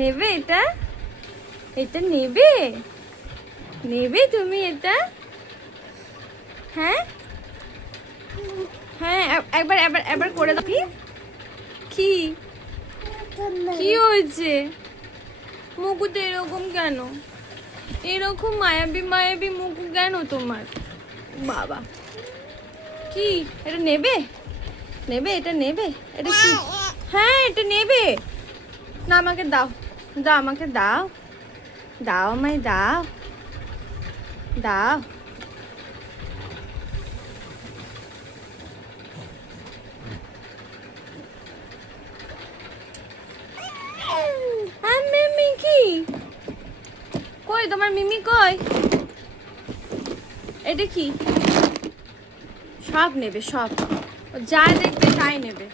নেবে এটা? এটা নেবে? নেবে তুমি এটা? হ্যাঁ হ্যাঁ, একবার একবার একবার করে দাও। কি কি হয়েছে? মুকুতে এরকম কেন? এরকম মায়াবী মায়াবী মুখ কেন তোমার? বাবা, কি এটা নেবে? নেবে এটা নেবে? এটা কি? হ্যাঁ এটা নেবে। না আমাকে দাও, দাও আমাকে দাও, দাও আমায় দাও, দাও। মিমি কি? কই তোমার মিমি কই? এটা কি? সব নেবে সব, যা দেখবে তাই নেবে।